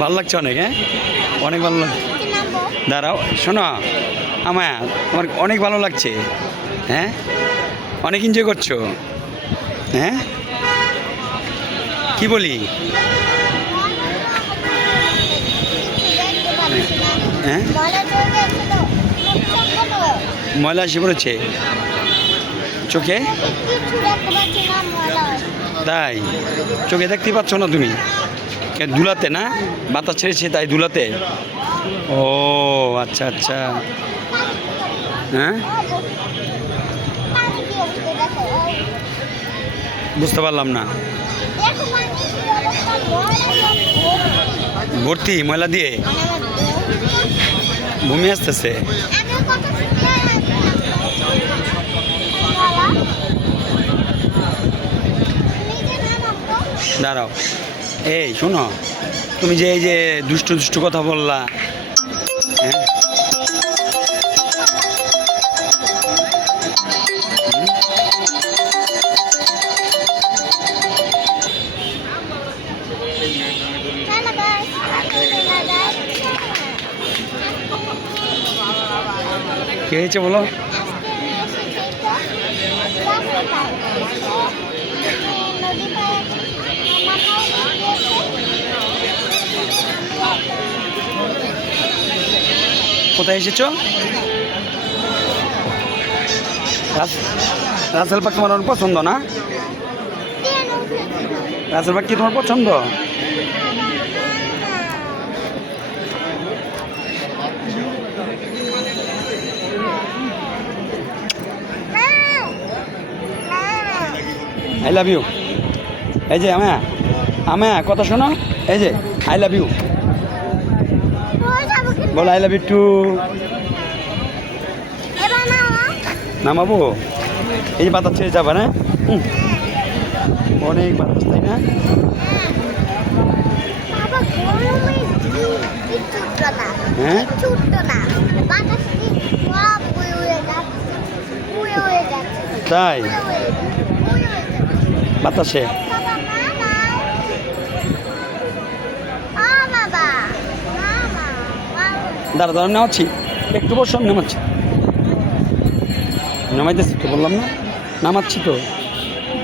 ভালো লাগছে অনেক, হ্যাঁ অনেক ভালো লাগছে। দাঁড়াও শোনো আমায়, তোমার অনেক ভালো লাগছে, হ্যাঁ অনেক এনজয় করছো, হ্যাঁ কি বলি, হ্যাঁ ময়লা এসে পড়েছে চোখে, তাই চোখে দেখতে পাচ্ছ না তুমি, ধুলাতে না বাতাস ছেড়েছে তাই ধুলাতে। ও আচ্ছা আচ্ছা, হ্যাঁ বুঝতে পারলাম না, ভর্তি ময়লা দিয়ে বমি আসতেছে। দাঁড়াও এই শোনো, তুমি যে এই যে দুষ্টু দুষ্টু কথা বললা, হ্যাঁ কে হয়েছে বলো, কোথায় এসেছো? রাসেল পাক তোমার অনেক পছন্দ না? রাসেল পাক কি তোমার পছন্দ? আই লাভ ইউ, এই যে আমা আমা কথা শোনো, এই যে আই লাভ ইউ বলো, আই লাভ ইউ টু। নামাবো, এই যে বাতাস ছেড়ে যাবে না, অনেক বাতাস তাই না? হ্যাঁ তাই বাতাসে দাঁড়া দাঁড়া নামাচ্ছি, একটু বসো নামাচ্ছি, নামাইতেছি তো বললাম না, নামাচ্ছি তো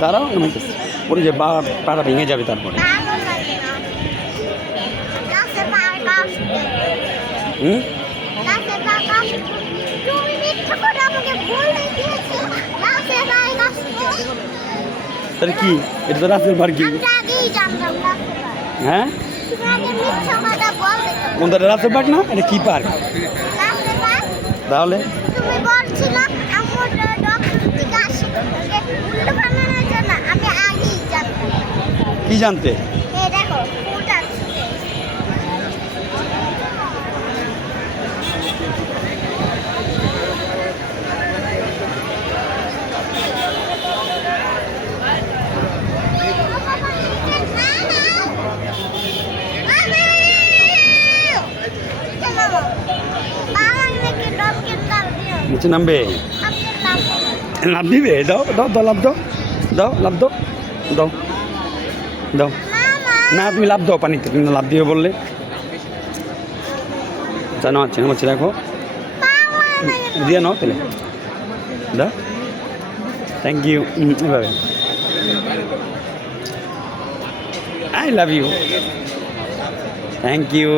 দাঁড়াও নামাইতেছি, ওরে যে পাটা ভেঙে যাবে তারপরে। হুম তাহলে কি এটা তো রাতের বার কি, হ্যাঁ কোনটা রাতের পার্ক না, এটা কি পার্ক তাহলে? কি জানতে? নিচে নামবে, লাভ দিবে, দাও দাও দাও লাভ দাও, দাও লাভ দাও, দাও দাও না তুমি লাভ দাও পানিতে, তুমি লাভ দিবে বললে, জানো আছে নামাচ্ছি, দেখো দিয়ে নাও তাহলে, দাও থ্যাংক ইউ, এভাবে I love you, thank you.